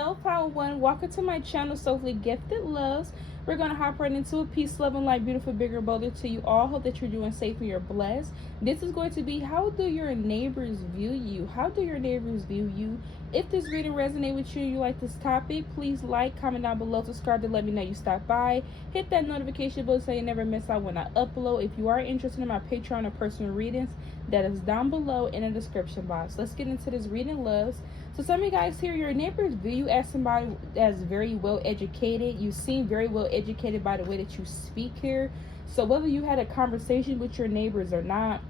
Hello, Power One. Welcome to my channel, Soulfully Gifted Loves. We're going to hop right into a peace, love, and light, beautiful, bigger, bolder to you all. Hope that you're doing safe and you're blessed. This is going to be, how do your neighbors view you? How do your neighbors view you? If this reading resonates with you and you like this topic, please like, comment down below, subscribe to let me know you stopped by. Hit that notification bell so you never miss out when I upload. If you are interested in my Patreon or personal readings, that is down below in the description box. Let's get into this reading, loves. So some of you guys here, your neighbors view you as somebody that's very well educated. You seem very well educated by the way that you speak here. So whether you had a conversation with your neighbors or not,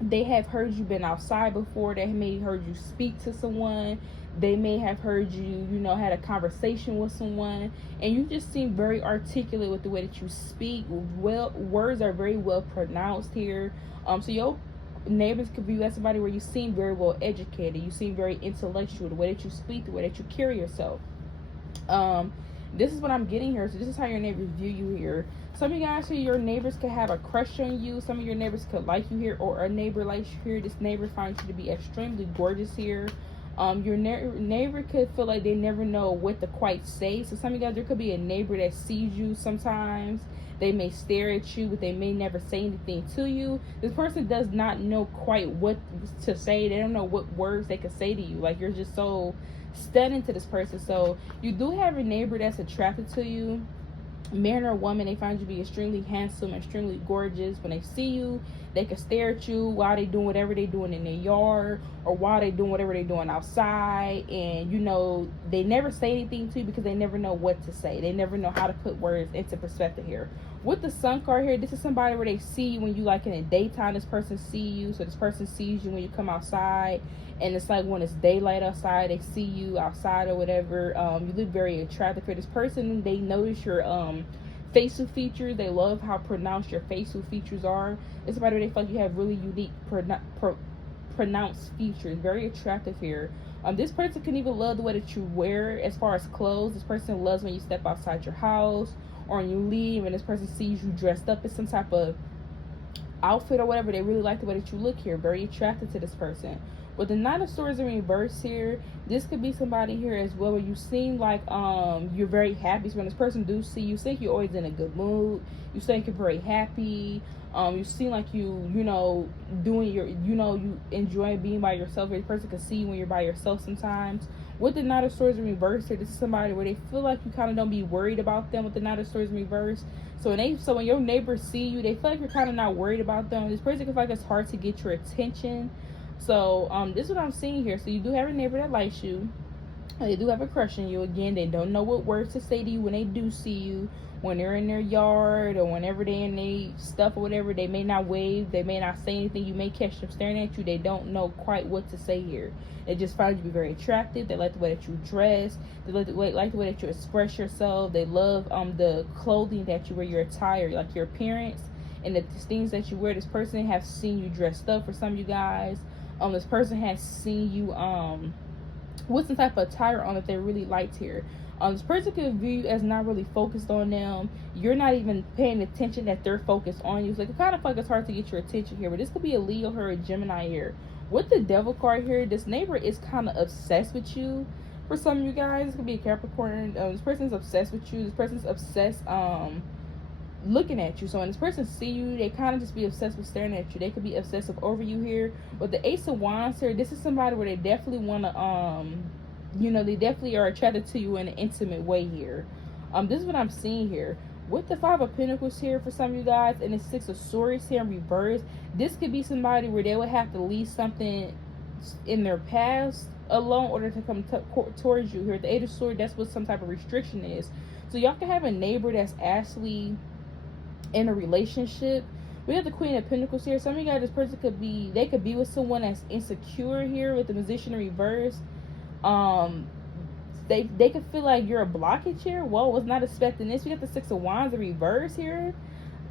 they have heard you been outside before. They may have heard you speak to someone. They may have heard you, had a conversation with someone. And you just seem very articulate with the way that you speak. Words are very well pronounced here. So your neighbors could view you as somebody where you seem very well educated. You seem very intellectual. The way that you speak, the way that you carry yourself. This is what I'm getting here. So this is how your neighbors view you here. Some of you guys here, your neighbors could have a crush on you. Some of your neighbors could like you here, or a neighbor likes you here. This neighbor finds you to be extremely gorgeous here. Your neighbor could feel like they never know what to quite say. So some of you guys, there could be a neighbor that sees you sometimes. They may stare at you, but they may never say anything to you. This person does not know quite what to say. They don't know what words they could say to you. Like, you're just so stunning to this person. So you do have a neighbor that's attracted to you. Man or woman, they find you to be extremely handsome, extremely gorgeous. When they see you, they can stare at you while they doing whatever they doing in their yard, or while they doing whatever they doing outside. And they never say anything to you because they never know what to say. They never know how to put words into perspective here. With the Sun card here, this is somebody where they see you when you, like, in the daytime. This person see you. So this person sees you when you come outside, and it's like when it's daylight outside, they see you outside or whatever. You look very attractive for this person. They notice your facial features. They love how pronounced your facial features are. It's somebody where they feel like you have really unique pronounced features. Very attractive here. This person can even love the way that you wear as far as clothes. This person loves when you step outside your house, or when you leave and this person sees you dressed up in some type of outfit or whatever. They really like the way that you look here. Very attracted to this person. With the Knight of Swords in reverse here, this could be somebody here as well where you seem like you're very happy. So when this person do see you, think you're always in a good mood. You think you're very happy. You seem like you doing your, you enjoy being by yourself. This person can see you when you're by yourself sometimes. With the Knight of Swords in reverse here, this is somebody where they feel like you kind of don't be worried about them with the Knight of Swords in reverse. So when your neighbors see you, they feel like you're kind of not worried about them. This person can feel like it's hard to get your attention. So this is what I'm seeing here. So you do have a neighbor that likes you. They do have a crush on you. Again, they don't know what words to say to you when they do see you. When they're in their yard, or whenever they're in their stuff or whatever, they may not wave. They may not say anything. You may catch them staring at you. They don't know quite what to say here. They just find you to be very attractive. They like the way that you dress. They like the way that you express yourself. They love the clothing that you wear, your attire, like your appearance, and the things that you wear. This person has seen you dressed up. For some of you guys, this person has seen you with some type of attire on that they really liked here. This person could view you as not really focused on them. You're not even paying attention that they're focused on you. So it kind of feel like it's hard to get your attention here. But this could be a Leo or a Gemini here. With the Devil card here, this neighbor is kind of obsessed with you. For some of you guys, this could be a Capricorn. This person's obsessed with you. This person's obsessed looking at you. So when this person see you, they kind of just be obsessed with staring at you. They could be obsessive over you here. With the Ace of Wands here, this is somebody where they definitely want to they definitely are attracted to you in an intimate way here. This is what I'm seeing here. With the Five of Pentacles here for some of you guys, and the Six of Swords here in reverse, this could be somebody where they would have to leave something in their past alone in order to come towards you here. The Eight of Swords, that's what some type of restriction is. So y'all can have a neighbor that's actually in a relationship. We have the Queen of Pentacles here. Some of you guys, this person could be with someone that's insecure here. With the Magician in reverse, they could feel like you're a blockage here. Whoa, was not expecting this. We got the Six of Wands in reverse here,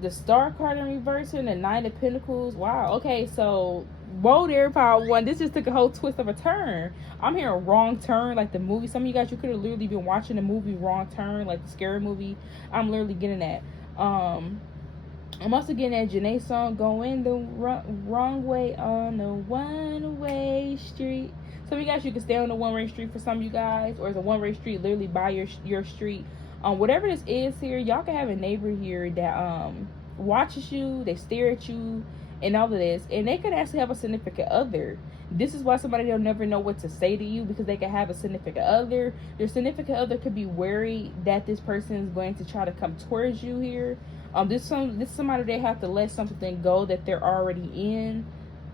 the Star card in reverse here, and the Nine of Pentacles. Wow. Okay, so whoa there, Power One. This just took a whole twist of a turn. I'm hearing Wrong Turn, like the movie. Some of you guys, you could have literally been watching the movie Wrong Turn, like the scary movie. I'm literally getting that. I'm also getting that Janae song, going the wrong way on the one-way street. Some of you guys, you can stay on the one-way street for some of you guys, or it's a one-way street literally by your street. Whatever this is here, y'all can have a neighbor here that watches you, they stare at you, and all of this, and they could actually have a significant other. This is why somebody will never know what to say to you, because they could have a significant other. Your significant other could be worried that this person is going to try to come towards you here. This is somebody they have to let something go that they're already in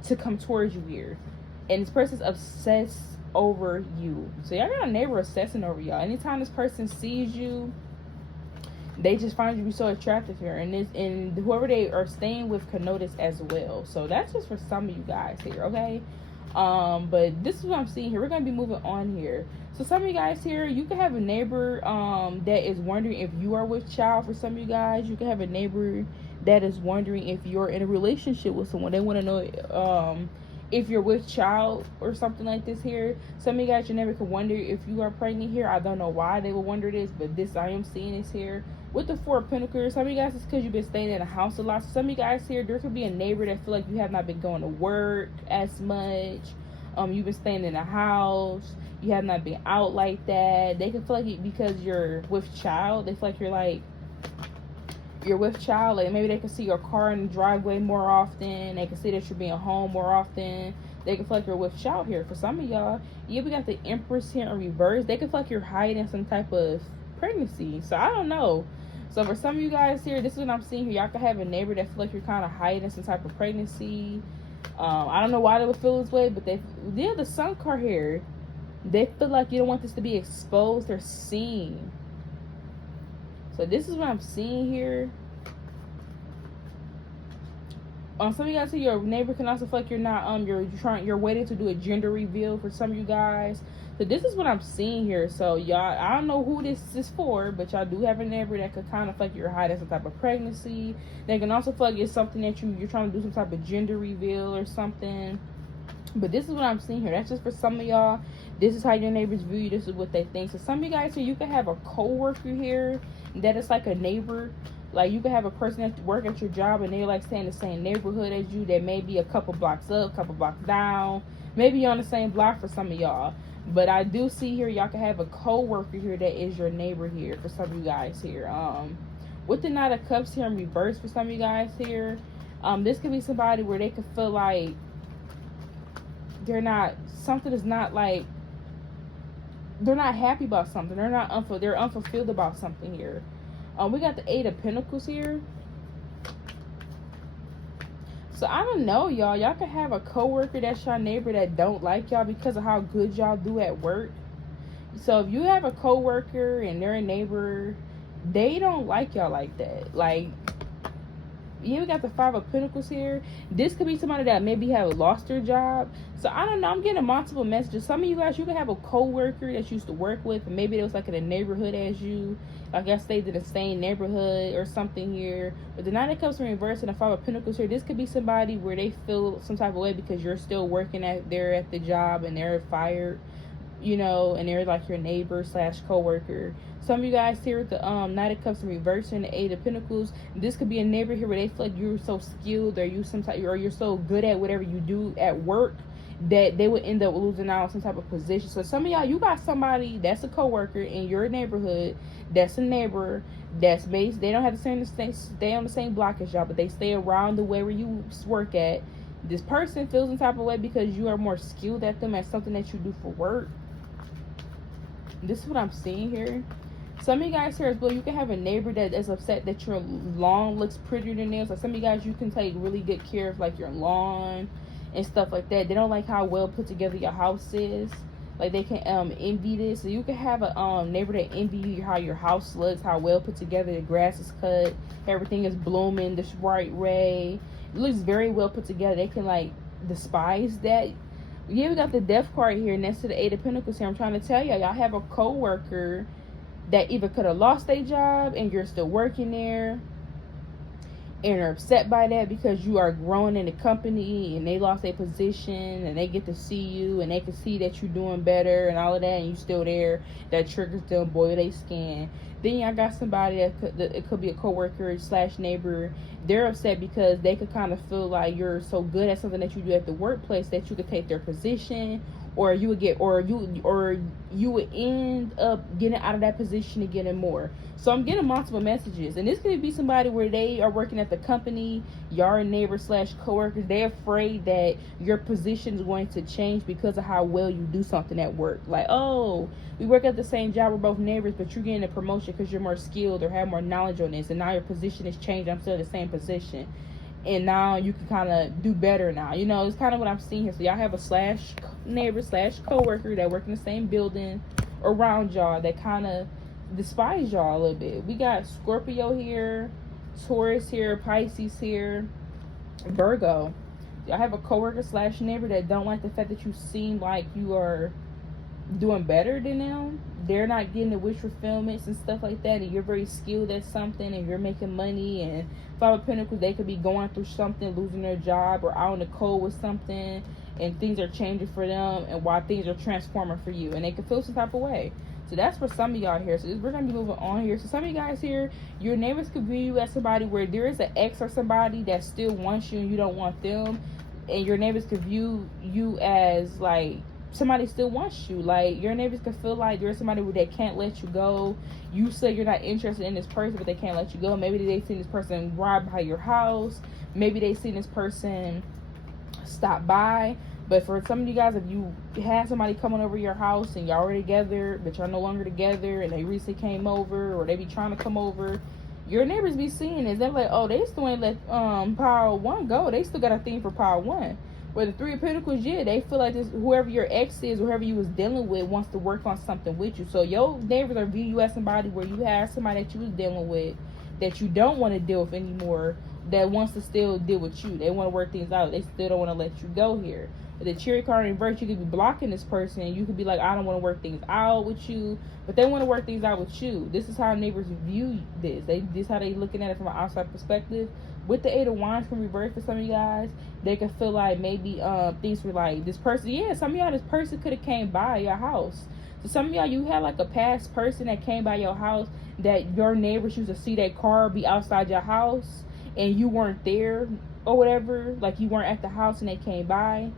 to come towards you here, and this person's obsessed over you. So y'all got a neighbor obsessing over y'all. Anytime this person sees you, they just find you to be so attractive here, and whoever they are staying with could notice as well. So that's just for some of you guys here, okay? But this is what I'm seeing here. We're gonna be moving on here. So some of you guys here, you can have a neighbor that is wondering if you are with child. For some of you guys, you can have a neighbor that is wondering if you're in a relationship with someone. They want to know if you're with child or something like this here. Some of you guys, your neighbor could wonder if you are pregnant here. I don't know why they would wonder this, but this I am seeing this here. With the Four of Pentacles, some of you guys, it's because you've been staying in a house a lot. So some of you guys here, there could be a neighbor that feel like you have not been going to work as much. You've been staying in a house. You have not been out like that. They can feel like because you're with child, they feel like you're with child. Like maybe they can see your car in the driveway more often. They can see that you're being home more often. They can feel like you're with child here. For some of y'all, yeah, we got the Empress here in reverse. They can feel like you're hiding some type of pregnancy. So I don't know. So for some of you guys here, this is what I'm seeing here. Y'all can have a neighbor that feel like you're kind of hiding some type of pregnancy. I don't know why they would feel this way, but the Sun card here, they feel like you don't want this to be exposed or seen. So this is what I'm seeing here. Some of you guys here, your neighbor can also feel like you're not you're waiting to do a gender reveal for some of you guys. So this is what I'm seeing here. So y'all, I don't know who this is for, but y'all do have a neighbor that could kind of feel like you're hiding some type of pregnancy. They can also feel like it's something that you're trying to do some type of gender reveal or something. But this is what I'm seeing here. That's just for some of y'all. This is how your neighbors view you. This is what they think. So some of you guys here, you can have a co-worker here that is like a neighbor. Like you can have a person that work at your job and they're like stay in the same neighborhood as you. They may be a couple blocks up, couple blocks down. Maybe you're on the same block for some of y'all. But I do see here y'all can have a co-worker here that is your neighbor here for some of you guys here. With the Knight of Cups here in reverse for some of you guys here, this could be somebody where they could feel like they're not happy about something. They're unfulfilled about something here. We got the Eight of Pentacles here. So I don't know, y'all. Y'all can have a coworker that's your neighbor that don't like y'all because of how good y'all do at work. So if you have a coworker and they're a neighbor, they don't like y'all like that. Like, yeah, we got the Five of Pentacles here. This could be somebody that maybe have lost their job. So I don't know. I'm getting multiple messages. Some of you guys, you can have a coworker that you used to work with, and maybe it was like in a neighborhood as you. Like I stayed in the same neighborhood or something here. But the Nine of Cups in reverse and the Five of Pentacles here. This could be somebody where they feel some type of way because you're still working at the job and they're fired, you know, and they're like your neighbor / coworker. Some of you guys here with the Knight of Cups in reverse and the Eight of Pentacles, this could be a neighbor here where they feel like you're so skilled or you're so good at whatever you do at work that they would end up losing out on some type of position. So some of y'all, you got somebody that's a coworker in your neighborhood, that's a neighbor, that's based, they don't have to stay on the same block as y'all, but they stay around the way where you work at. This person feels some type of way because you are more skilled at them at something that you do for work. This is what I'm seeing here. Some of you guys here as well, you can have a neighbor that is upset that your lawn looks prettier than theirs. Like some of you guys, you can take really good care of like your lawn and stuff like that. They don't like how well put together your house is. Like they can envy this. So you can have a neighbor that envy you how your house looks, how well put together, the grass is cut, everything is blooming this bright ray. It looks very well put together. They can like despise that. Yeah, we got the Death card here next to the Eight of Pentacles here. I'm trying to tell y'all have a co-worker that either could have lost their job and you're still working there and are upset by that because you are growing in the company and they lost their position and they get to see you and they can see that you're doing better and all of that and you still there. That triggers them, boil their skin. Then I got somebody that it could be a coworker / neighbor. They're upset because they could kind of feel like you're so good at something that you do at the workplace that you could take their position, or you would get, or you would end up getting out of that position and getting more. So I'm getting multiple messages, and this could be somebody where they are working at the company, your neighbor slash coworkers. They're afraid that your position is going to change because of how well you do something at work. Like, oh, we work at the same job, we're both neighbors, but you're getting a promotion because you're more skilled or have more knowledge on this, and now your position has changed. I'm still in the same position, and now you can kind of do better now. You know, it's kind of what I'm seeing here. So y'all have a slash neighbor slash coworker that work in the same building around y'all that kind of despise y'all a little bit. We got Scorpio here, Taurus here, Pisces here, Virgo. Y'all have a coworker slash neighbor that don't like the fact that you seem like you are doing better than them. They're not getting the wish fulfillments and stuff like that, and you're very skilled at something and you're making money. And Five of Pentacles, they could be going through something, losing their job or out in the cold with something, and things are changing for them, and while things are transforming for you, and they can feel some type of way. So that's for some of y'all here. So we're going to be moving on here. So some of you guys here, your neighbors could view you as somebody where there is an ex or somebody that still wants you and you don't want them, and your neighbors could view you as like somebody still wants you. Like, your neighbors could feel like there's somebody that can't let you go. You say you're not interested in this person, but they can't let you go. Maybe they seen this person ride by your house. Maybe they seen this person stop by. But for some of you guys, if you had somebody coming over your house and y'all were together, but y'all no longer together, and they recently came over, or they be trying to come over, your neighbors be seeing this. They're like, oh, they still ain't let Power 1 go. They still got a thing for Power 1. But the Three of Pentacles, yeah, they feel like this, whoever your ex is, whoever you was dealing with, wants to work on something with you. So your neighbors are view you as somebody where you have somebody that you was dealing with that you don't want to deal with anymore, that wants to still deal with you. They want to work things out. They still don't want to let you go here. The Chariot card in reverse, you could be blocking this person, and you could be like, I don't want to work things out with you, but they want to work things out with you. This is how neighbors view this. This is how they looking at it from an outside perspective. With the Eight of Wands from reverse for some of you guys, they could feel like maybe things were like this person. Yeah, some of y'all, this person could have came by your house. So some of y'all, you had like a past person that came by your house that your neighbors used to see that car be outside your house, and you weren't there or whatever. Like, you weren't at the house and they came by.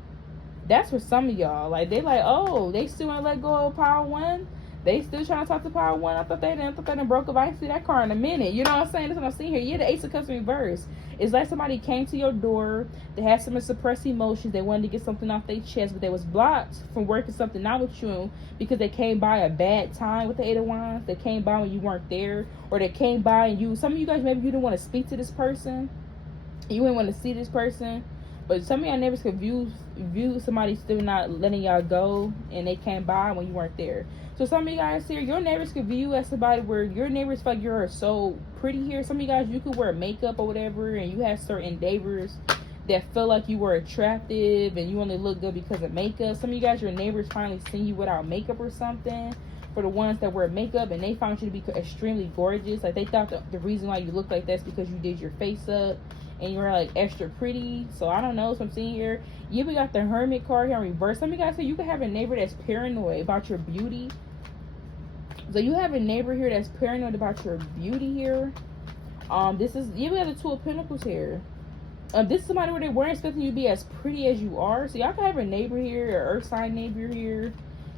That's for some of y'all. Like, they like, oh, they still ain't let go of Power 1. They still trying to talk to Power 1. I thought they done broke up. I ain't see that car in a minute. You know what I'm saying? That's what I'm seeing here. Yeah, the Ace of Cups in reverse. It's like somebody came to your door. They had some suppressed emotions. They wanted to get something off their chest, but they was blocked from working something out with you because they came by a bad time with the Eight of Wands. They came by when you weren't there, or they came by and you. Some of you guys, maybe you didn't want to speak to this person. You didn't want to see this person. But some of y'all neighbors could view somebody still not letting y'all go, and they came by when you weren't there. So some of you guys here, your neighbors could view you as somebody where your neighbors feel like you're so pretty here. Some of you guys, you could wear makeup or whatever, and you have certain neighbors that feel like you were attractive and you only look good because of makeup. Some of you guys, your neighbors finally seen you without makeup or something. For the ones that wear makeup, and they found you to be extremely gorgeous. Like, they thought the reason why you look like that's because you did your face up and you were like extra pretty. So I don't know. So I'm seeing here, yeah, we got the Hermit card here in reverse. Some of you guys say you can have a neighbor that's paranoid about your beauty. So you have a neighbor here that's paranoid about your beauty here. This is, yeah, we have the Two of Pentacles here. This is somebody where they weren't expecting you to be as pretty as you are. So y'all can have a neighbor here, or earth sign neighbor here,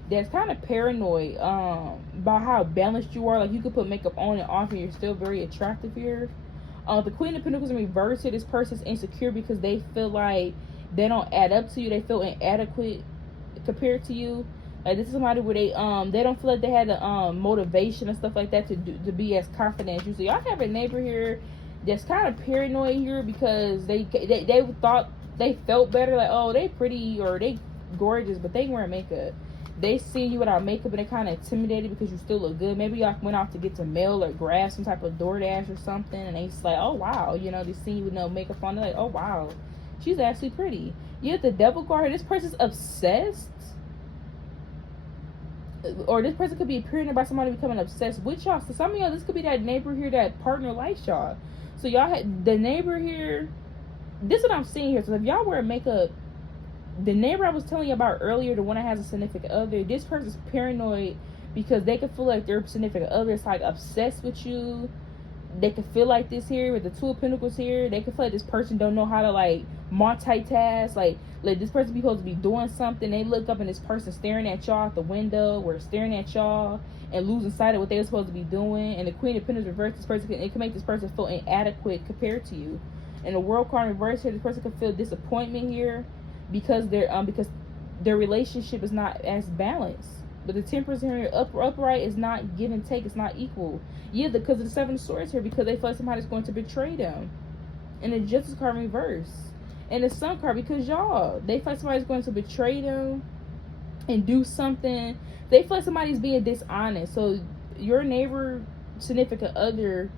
that's kind of paranoid about how balanced you are. Like, you could put makeup on and off and you're still very attractive here. The Queen of Pentacles in reverse here, this person's insecure because they feel like they don't add up to you. They feel inadequate compared to you. Like, this is somebody where they don't feel like they had the motivation and stuff like that to be as confident as you. So y'all have a neighbor here that's kind of paranoid here because they thought they felt better. Like, oh, they pretty or they gorgeous, but they wearing makeup. They see you without makeup and they kind of intimidated because you still look good. Maybe y'all went off to get some mail or grab some type of DoorDash or something, and they just like, oh wow, you know, they see you with no makeup on. They're like, oh wow, she's actually pretty. You have the Devil card. This person's obsessed, or this person could be appearing by somebody becoming obsessed with y'all. So some of y'all, this could be that neighbor here that partner likes y'all. So y'all had the neighbor here. This is what I'm seeing here. So if y'all wear makeup, the neighbor I was telling you about earlier, the one that has a significant other, this person's paranoid because they can feel like their significant other is like obsessed with you. They can feel like this here with the Two of Pentacles here. They can feel like this person don't know how to like multitask. Like Like, this person be supposed to be doing something. They look up and this person staring at y'all out the window or staring at y'all and losing sight of what they were supposed to be doing. And the Queen of Pentacles reverse, this person it can make this person feel inadequate compared to you. And the World card reverse here, this person can feel disappointment here because their relationship is not as balanced. But the Temperance here, upright, is not give and take. It's not equal. Yeah, because of the Seven of Swords here, because they feel like somebody's going to betray them. And the Justice card reverse. And the Sun card, because y'all, they feel like somebody's going to betray them and do something. They feel like somebody's being dishonest. So your neighbor, significant other,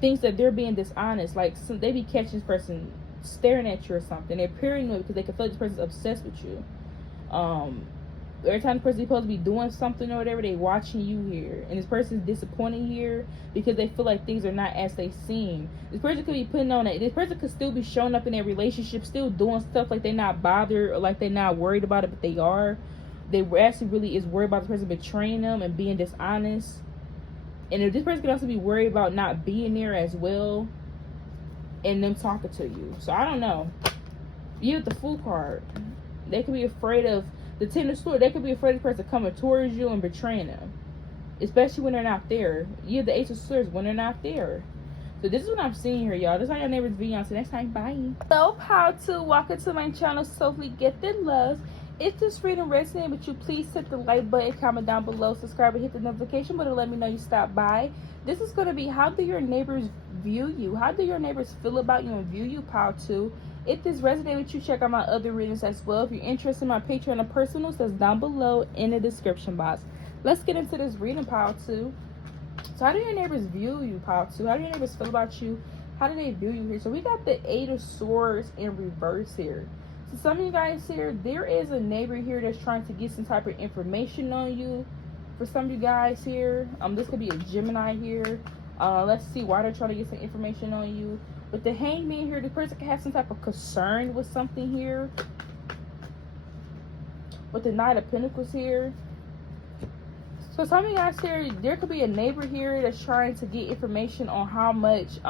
thinks that they're being dishonest. Like, they be catching this person staring at you or something. They're paranoid because they can feel like this person's obsessed with you. Every time the person's supposed to be doing something or whatever, they watching you here. And this person's disappointed here because they feel like things are not as they seem. This person could be putting on this person could still be showing up in their relationship, still doing stuff like they're not bothered or like they're not worried about it, but they are. They actually really is worried about the person betraying them and being dishonest. And if this person could also be worried about not being there as well and them talking to you. So I don't know. You have the Fool card. They could be afraid of the Ten of Swords. They could be afraid of the person coming towards you and betraying them, especially when they're not there. You have the Ace of Swords when they're not there. So this is what I'm seeing here, y'all. This is how your neighbors be on. So next time, bye. So how to welcome to my channel, Soulfully Gifted Loves. If this reading resonated with you, please hit the like button, comment down below, subscribe, and hit the notification button to let me know you stopped by. This is going to be, how do your neighbors view you? How do your neighbors feel about you and view you, pile 2? If this resonated with you, check out my other readings as well. If you're interested in my Patreon and personals, that's down below in the description box. Let's get into this reading, pile 2. So how do your neighbors view you, pile 2? How do your neighbors feel about you? How do they view you here? So we got the Eight of Swords in reverse here. So some of you guys here, there is a neighbor here that's trying to get some type of information on you. For some of you guys here, this could be a Gemini here. Let's see why they're trying to get some information on you. With the Hangman here, the person can have some type of concern with something here. With the Knight of Pentacles here. So some of you guys here, there could be a neighbor here that's trying to get information on how much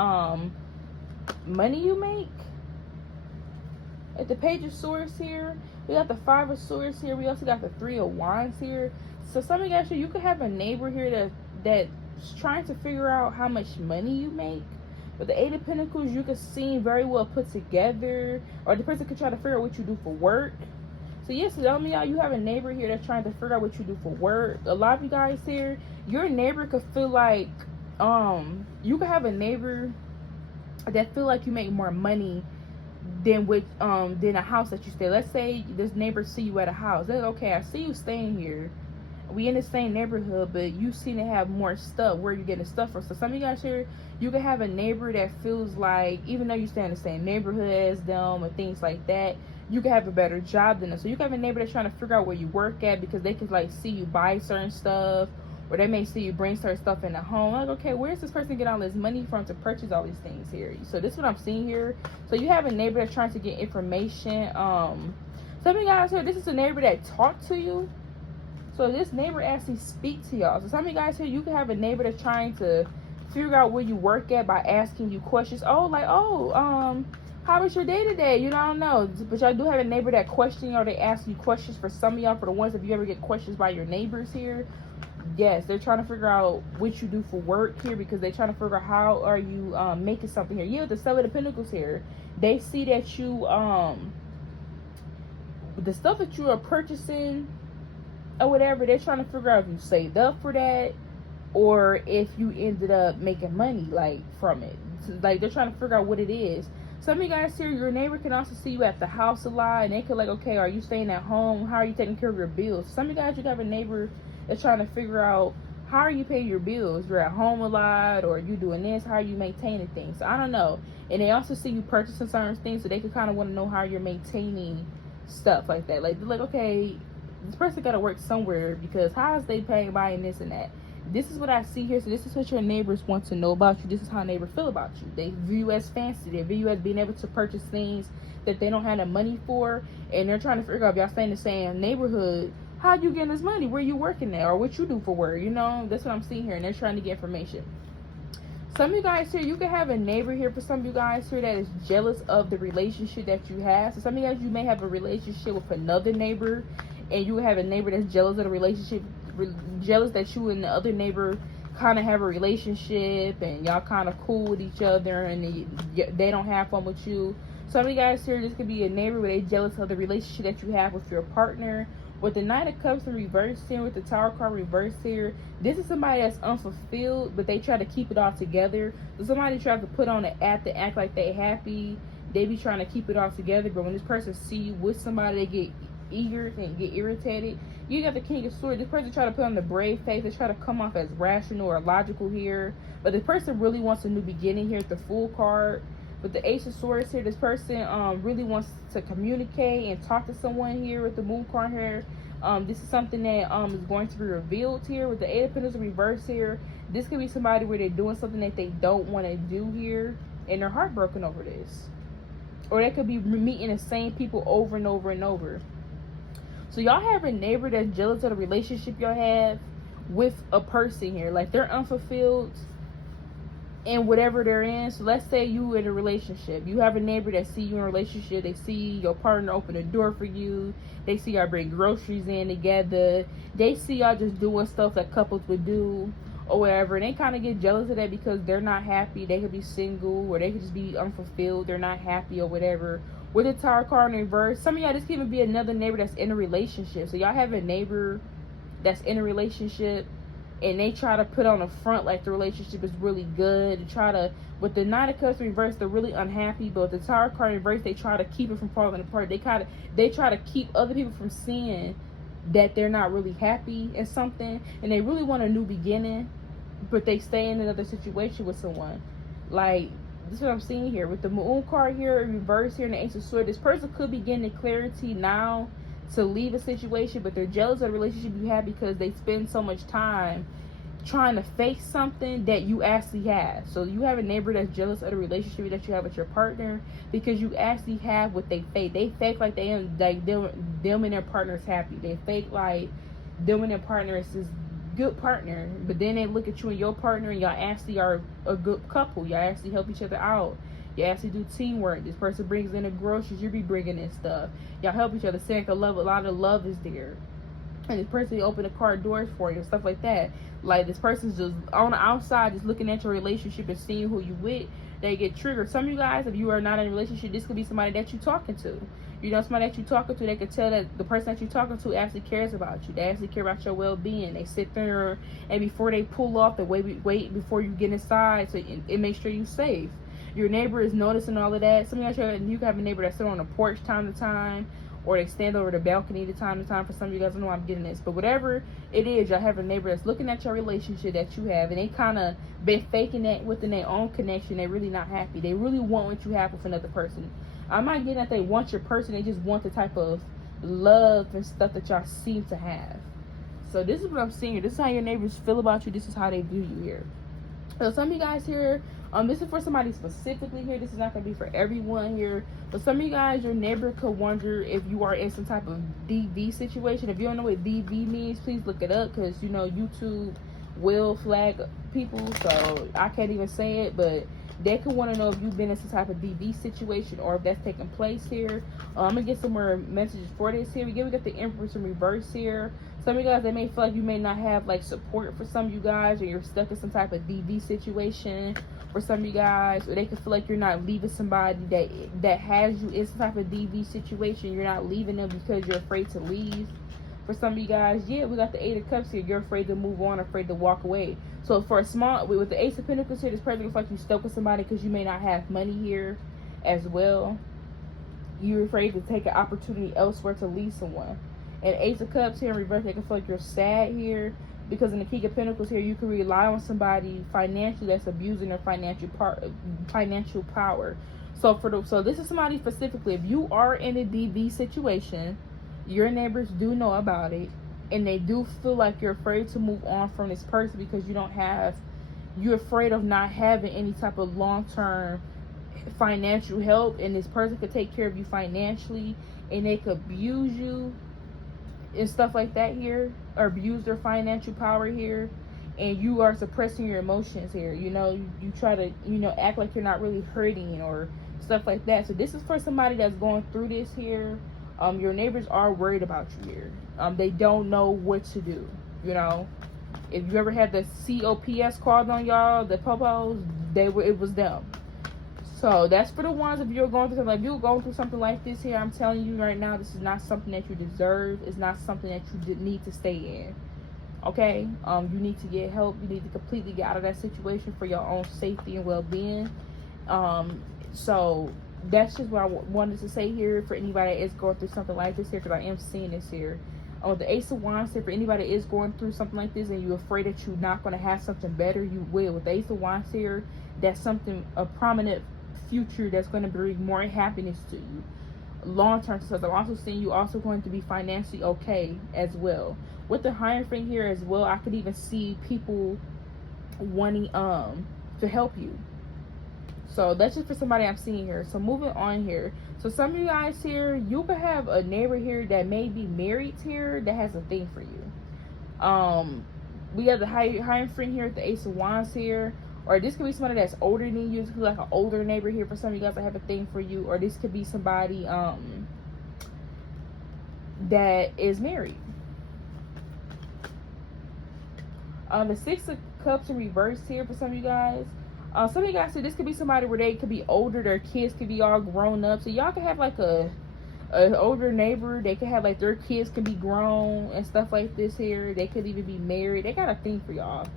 money you make. At the Page of Swords here, we got the Five of Swords here. We also got the Three of Wands here. So some of you guys here, you could have a neighbor here that's trying to figure out how much money you make. With the Eight of Pentacles, you could seem very well put together, or the person could try to figure out what you do for work. So yes, some of y'all, you have a neighbor here that's trying to figure out what you do for work. A lot of you guys here, your neighbor could feel like, you could have a neighbor that feel like you make more money than a house that you stay. Let's say this neighbor see you at a house. They're like, okay, I see you staying here. We in the same neighborhood, but you seem to have more stuff. Where you getting stuff from? So some of you guys here, you can have a neighbor that feels like, even though you stay in the same neighborhood as them and things like that, you can have a better job than them. So you can have a neighbor that's trying to figure out where you work at, because they can like see you buy certain stuff, or they may see you bring certain stuff in the home. Like, okay, where's this person get all this money from to purchase all these things here? So this is what I'm seeing here. So you have a neighbor that's trying to get information. Some of you guys here, this is a neighbor that talked to you. So this neighbor actually speaks to y'all. So some of you guys here, you can have a neighbor that's trying to figure out where you work at by asking you questions. Oh, like, how was your day today? You know, I don't know. But y'all do have a neighbor that question you, or they ask you questions. For some of y'all, for the ones, if you ever get questions by your neighbors here, yes, they're trying to figure out what you do for work here, because they're trying to figure out how are you making something here. Yeah, the Seven of Pentacles here, they see that you, the stuff that you are purchasing or whatever, they're trying to figure out if you saved up for that, or if you ended up making money like from it. So, like, they're trying to figure out what it is. Some of you guys here, your neighbor can also see you at the house a lot, and they could like, okay, are you staying at home? How are you taking care of your bills? Some of you guys, you have a neighbor that's trying to figure out, how are you paying your bills? You're at home a lot, or you doing this? How are you maintaining things? So I don't know. And they also see you purchasing certain things, so they could kind of want to know how you're maintaining stuff like that. Like, they're like, okay, this person got to work somewhere, because how is they buying this and that? This is what I see here. So this is what your neighbors want to know about you. This is how neighbors feel about you. They view you as fancy. They view you as being able to purchase things that they don't have the money for, and they're trying to figure out, if y'all stay in the same neighborhood, how you getting this money? Where you working at, or what you do for work? You know, that's what I'm seeing here, and they're trying to get information. Some of you guys here, you can have a neighbor here for some of you guys here that is jealous of the relationship that you have. So some of you guys, you may have a relationship with another neighbor, and you have a neighbor that's jealous of the relationship, jealous that you and the other neighbor kind of have a relationship, and y'all kind of cool with each other, and they don't have fun with you. Some of you guys here, this could be a neighbor where they're jealous of the relationship that you have with your partner. With the Knight of Cups in reverse here, with the Tower card reverse here, this is somebody that's unfulfilled, but they try to keep it all together. So somebody tries to put on an act to act like they happy. They be trying to keep it all together, but when this person see you with somebody, they get eager and get irritated. You got the King of Swords. This person try to put on the brave face. They try to come off as rational or logical here, but this person really wants a new beginning here at the Fool card. With the Ace of Swords here, this person really wants to communicate and talk to someone here with the Moon card here. This is something that is going to be revealed here. With the Eight of Pentacles in reverse here, this could be somebody where they're doing something that they don't want to do here, and they're heartbroken over this. Or they could be meeting the same people over and over and over. So y'all have a neighbor that's jealous of the relationship y'all have with a person here. Like, they're unfulfilled in whatever they're in. So let's say you in a relationship, you have a neighbor that see you in a relationship, they see your partner open a door for you, they see y'all bring groceries in together, they see y'all just doing stuff that couples would do or whatever, and they kind of get jealous of that because they're not happy. They could be single, or they could just be unfulfilled, they're not happy or whatever. With the Tower card in reverse, some of y'all, this could even be another neighbor that's in a relationship. So y'all have a neighbor that's in a relationship, and they try to put on a front like the relationship is really good. They try to, with the Nine of Cups reverse, they're really unhappy. But with the Tower card reverse, they try to keep it from falling apart. They try to keep other people from seeing that they're not really happy in something, and they really want a new beginning, but they stay in another situation with someone. Like, this is what I'm seeing here. With the Moon card here in reverse here, and the Ace of Swords, this person could be getting clarity now to leave a situation, but they're jealous of the relationship you have because they spend so much time trying to fake something that you actually have. So you have a neighbor that's jealous of the relationship that you have with your partner because you actually have what they fake. They fake like them and their partner is happy. They fake like them and their partner is this good partner, but then they look at you and your partner, and y'all actually are a good couple. Y'all actually help each other out. You actually do teamwork. This person brings in the groceries, you be bringing in stuff. Y'all help each other. Saying a lot of love is there. And this person open the car doors for you and stuff like that. Like, this person's just on the outside, just looking at your relationship and seeing who you with. They get triggered. Some of you guys, if you are not in a relationship, this could be somebody that you're talking to. You know, somebody that you're talking to, they can tell that the person that you're talking to actually cares about you. They actually care about your well-being. They sit there, and before they pull off, they wait before you get inside, so it makes sure you're safe. Your neighbor is noticing all of that. Some of you can have a neighbor that sit on the porch time to time, or they stand over the balcony time to time. For some of you guys, I know I'm getting this, but whatever it is, y'all have a neighbor that's looking at your relationship that you have, and they kind of been faking that within their own connection. They're really not happy. They really want what you have with another person. I'm not getting that they want your person. They just want the type of love and stuff that y'all seem to have. So this is what I'm seeing here. This is how your neighbors feel about you. This is how they view you here. So some of you guys here, this is for somebody specifically here. This is not going to be for everyone here. But some of you guys, your neighbor could wonder if you are in some type of DV situation. If you don't know what DV means, please look it up, because, you know, YouTube will flag people. So I can't even say it, but they could want to know if you've been in some type of DV situation, or if that's taking place here. I'm going to get some more messages for this here. We got the Empress in reverse here. Some of you guys, they may feel like you may not have like support for some of you guys, or you're stuck in some type of DV situation for some of you guys, or they could feel like you're not leaving somebody that has you in some type of DV situation. You're not leaving them because you're afraid to leave. For some of you guys, yeah, we got the Eight of Cups here. You're afraid to move on, afraid to walk away. So for a small, with the Ace of Pentacles here, this person feels like you stuck with somebody because you may not have money here as well. You're afraid to take an opportunity elsewhere to leave someone. And Ace of Cups here in reverse, they can feel like you're sad here, because in the King of Pentacles here, you can rely on somebody financially that's abusing their financial power. So this is somebody specifically. If you are in a DV situation, your neighbors do know about it, and they do feel like you're afraid to move on from this person because you're afraid of not having any type of long-term financial help, and this person could take care of you financially, and they could abuse you and stuff like that here, or abuse their financial power here. and you are suppressing your emotions here. You know, you try to, you know, act like you're not really hurting or stuff like that. So this is for somebody that's going through this here. Your neighbors are worried about you here. They don't know what to do. You know, if you ever had the COPS called on y'all, the popos, it was them. So that's for the ones, if you're going through something, if you're going through something like this here, I'm telling you right now, this is not something that you deserve. It's not something that you need to stay in. Okay? You need to get help. You need to completely get out of that situation for your own safety and well-being. So that's just what I wanted to say here for anybody that is going through something like this here, because I am seeing this here. The Ace of Wands here, for anybody that is going through something like this and you're afraid that you're not going to have something better, you will. With the Ace of Wands here, that's something, a prominent future that's going to bring more happiness to you. Long-term success. I'm also seeing you also going to be financially okay as well. With the Hierophant here as well, I could even see people wanting to help you. So that's just for somebody I'm seeing here. So moving on here. So some of you guys here, you could have a neighbor here that may be married here that has a thing for you. We got the Hierophant here with the Ace of Wands here. Or this could be somebody that's older than you. This could be like an older neighbor here for some of you guys that have a thing for you. Or this could be somebody that is married. The Six of Cups in reverse here for some of you guys. Some of you guys say this could be somebody where they could be older, their kids could be all grown up. So y'all could have like an older neighbor. They could have like their kids could be grown and stuff like this here. They could even be married. They got a thing for y'all.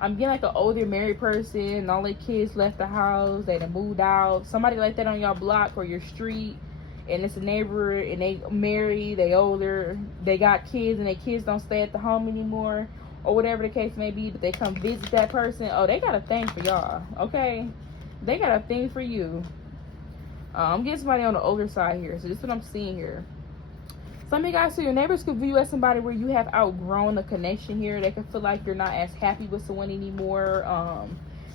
I'm getting like an older married person. All their kids left the house. They done moved out. Somebody like that on your block or your street. And it's a neighbor and they married. They older. They got kids and their kids don't stay at the home anymore. Or whatever the case may be, but they come visit that person. Oh, they got a thing for y'all, okay? They got a thing for you. I'm getting somebody on the older side here, so this is what I'm seeing here. Some of you guys, so your neighbors could view you as somebody where you have outgrown a connection here. They could feel like you're not as happy with someone anymore.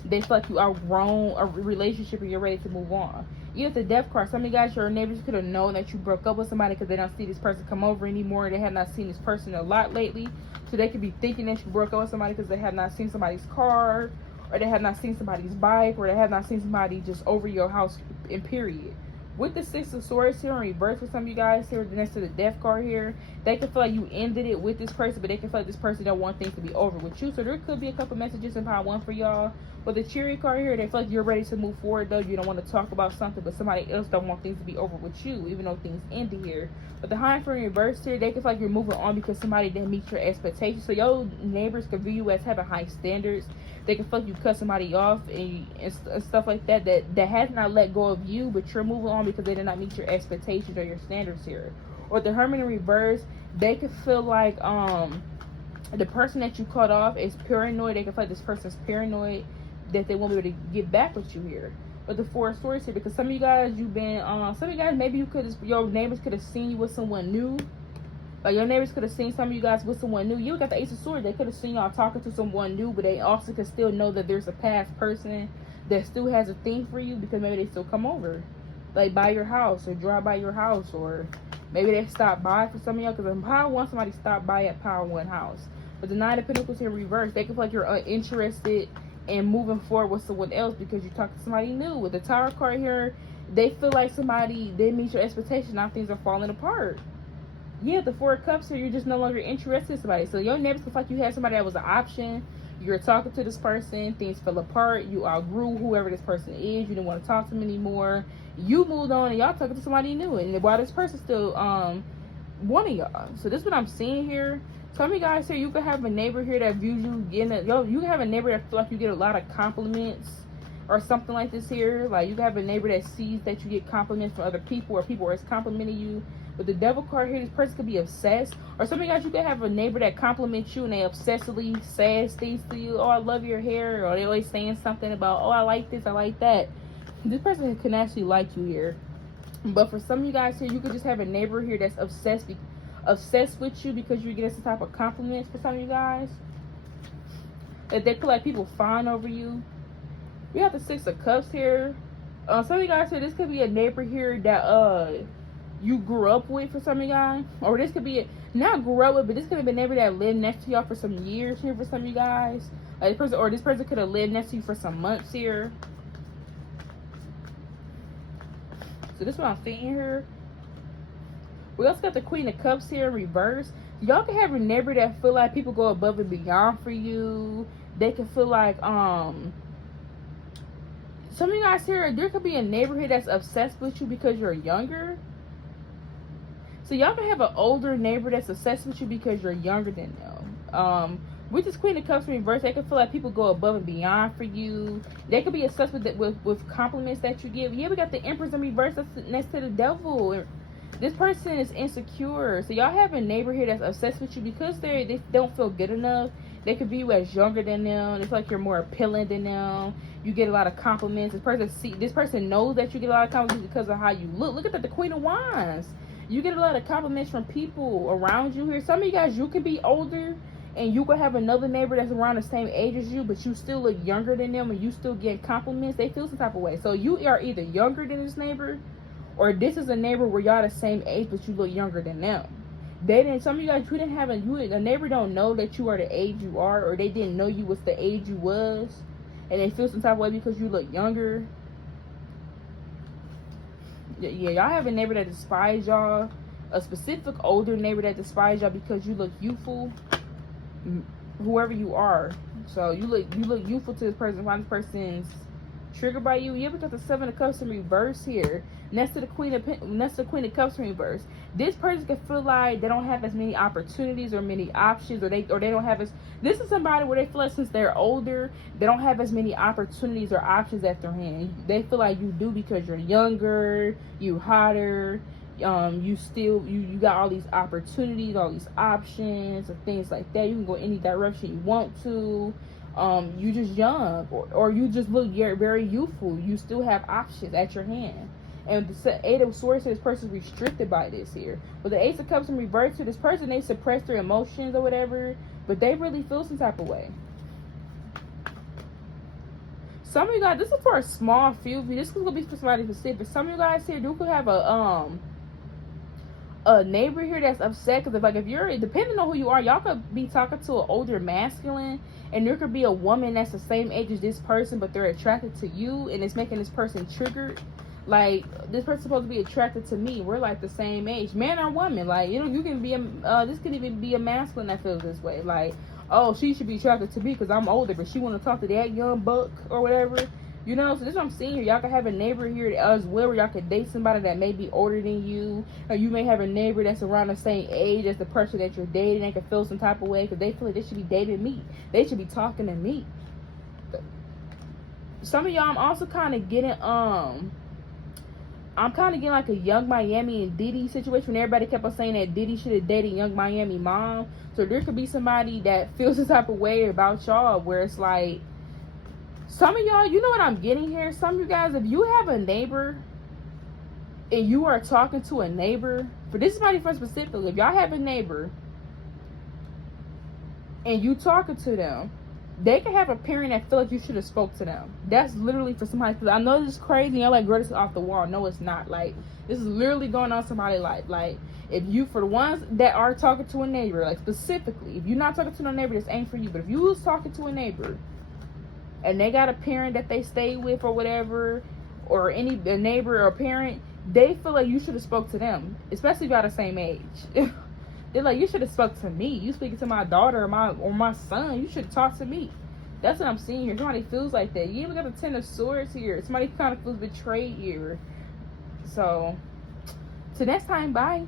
They feel like you outgrown a relationship and you're ready to move on. You have the Death card. Some of you guys, your neighbors could have known that you broke up with somebody because they don't see this person come over anymore. They have not seen this person a lot lately. So they could be thinking that you broke up with somebody because they have not seen somebody's car, or they have not seen somebody's bike, or they have not seen somebody just over your house in period. With the Six of Swords here in reverse for some of you guys here, next to the Death card here, they can feel like you ended it with this person, but they can feel like this person don't want things to be over with you. So there could be a couple messages in pile 1 for y'all. With the Chariot card here, they feel like you're ready to move forward, though. You don't want to talk about something, but somebody else don't want things to be over with you, even though things ended here. But the Hierophant in reverse here, they can feel like you're moving on because somebody didn't meet your expectations. So your neighbors could view you as having high standards. They can feel like you cut somebody off and stuff like that has not let go of you, but you're moving on because they did not meet your expectations or your standards here. Or the Hermit in reverse, they could feel like the person that you cut off is paranoid. They can feel like this person's paranoid that they won't be able to get back with you here. But the Four of Swords here, because some of you guys, you've been some of you guys, maybe your neighbors could have seen you with someone new. Like your neighbors could have seen some of you guys with someone new. You got the Ace of Swords. They could have seen y'all talking to someone new, but they also could still know that there's a past person that still has a thing for you because maybe they still come over, like by your house or drive by your house, or maybe they stop by for some of y'all. Because in Power 1, somebody stopped by at Power 1 house. But the Nine of Pentacles here in reverse, they could feel like you're uninterested and moving forward with someone else because you talk to somebody new. With the Tower card here, they feel like somebody didn't meet your expectations. Now things are falling apart. Yeah, the Four of Cups here, you're just no longer interested in somebody. So your neighbors feel like you had somebody that was an option. You're talking to this person, things fell apart, you outgrew whoever this person is, you didn't want to talk to them anymore. You moved on and y'all talking to somebody new, and while this person's still wanting y'all. So this is what I'm seeing here. Some of you guys here, you could have a neighbor here that views you you can have a neighbor that feel like you get a lot of compliments or something like this here. Like you can have a neighbor that sees that you get compliments from other people, or people are complimenting you. With the Devil card here, this person could be obsessed. Or some of you guys, you could have a neighbor that compliments you and they obsessively says things to you. Oh, I love your hair. Or they always saying something about, oh, I like this, I like that. This person can actually like you here. But for some of you guys here, you could just have a neighbor here that's obsessed with you because you're getting some type of compliments. For some of you guys, that they feel like people fawn over you. We have the Six of Cups here. Some of you guys here, this could be a neighbor here that you grew up with for some of y'all. Or this could be, not grew up with, but this could have been a neighbor that lived next to y'all for some years here for some of you guys. Like this person, or this person could have lived next to you for some months here. So this is what I'm seeing here. We also got the Queen of Cups here in reverse. Y'all can have a neighbor that feel like people go above and beyond for you. They can feel like some of you guys here, there could be a neighborhood that's obsessed with you because you're younger. So y'all can have an older neighbor that's obsessed with you because you're younger than them. With this Queen of Cups in reverse, they can feel like people go above and beyond for you. They could be obsessed with compliments that you give. Yeah, we got the Empress in reverse that's next to the Devil. This person is insecure. So y'all have a neighbor here that's obsessed with you because they don't feel good enough. They could view you as younger than them. They feel like you're more appealing than them. You get a lot of compliments. This person knows that you get a lot of compliments because of how you look. Look at the Queen of Wands. You get a lot of compliments from people around you here. Some of you guys, you could be older and you could have another neighbor that's around the same age as you, but you still look younger than them and you still get compliments. They feel some type of way. So you are either younger than this neighbor, or this is a neighbor where y'all the same age but you look younger than them. Some of you guys, a neighbor don't know that you are the age you are, or they didn't know you was the age you was, and they feel some type of way because you look younger. Yeah, y'all have a neighbor that despises y'all, a specific older neighbor that despises y'all because you look youthful, whoever you are. So you look youthful to this person. Why this person's triggered by you. You ever got the Seven of Cups in reverse here next to the Queen of Cups in reverse? This person can feel like they don't have as many opportunities or many options, or they don't have as, this is somebody where they feel like since they're older, they don't have as many opportunities or options at their hand. They feel like you do because you're younger, you hotter, you got all these opportunities, all these options and things like that. You can go any direction you want to. You just young, or you just look very youthful. You still have options at your hand. And the Eight of Swords, this person's restricted by this here. With the Ace of Cups in reverse to this person, they suppress their emotions or whatever, but they really feel some type of way. Some of you guys, this is for a small few of you. This is gonna be for somebody specific. Some of you guys here do could have a neighbor here that's upset because if you're, depending on who you are, y'all could be talking to an older masculine, and there could be a woman that's the same age as this person, but they're attracted to you, and it's making this person triggered. Like, this person's supposed to be attracted to me. We're like the same age, man or woman. Like, you know, you can be this could even be a masculine that feels this way. Like, oh, she should be attracted to me because I'm older, but she want to talk to that young buck or whatever. You know, so this is what I'm seeing here. Y'all can have a neighbor here as well, where y'all can date somebody that may be older than you. Or you may have a neighbor that's around the same age as the person that you're dating. They can feel some type of way because they feel like they should be dating me. They should be talking to me. Some of y'all, I'm also kind of getting, I'm kind of getting like a Young Miami and Diddy situation. Everybody kept on saying that Diddy should have dated Young Miami mom. So there could be somebody that feels this type of way about y'all, where it's like, some of y'all, you know what I'm getting here? Some of you guys, if you have a neighbor and you are talking to a neighbor, for this is somebody for specifically, if y'all have a neighbor and you talking to them, they can have a parent that feel like you should have spoke to them. That's literally for somebody. Cause I know this is crazy. Y'all like, girl, this is off the wall. No, it's not. Like, this is literally going on somebody's life. Like, if you, for the ones that are talking to a neighbor, like specifically, if you're not talking to no neighbor, this ain't for you. But if you was talking to a neighbor and they got a parent that they stay with or whatever, or a neighbor or a parent, they feel like you should have spoke to them, especially if y'all the same age. They're like, you should have spoke to me. You speaking to my daughter or my son. You should have talked to me. That's what I'm seeing here. Somebody feels like that. You even got the Ten of Swords here. Somebody kind of feels betrayed here. So, till next time, bye.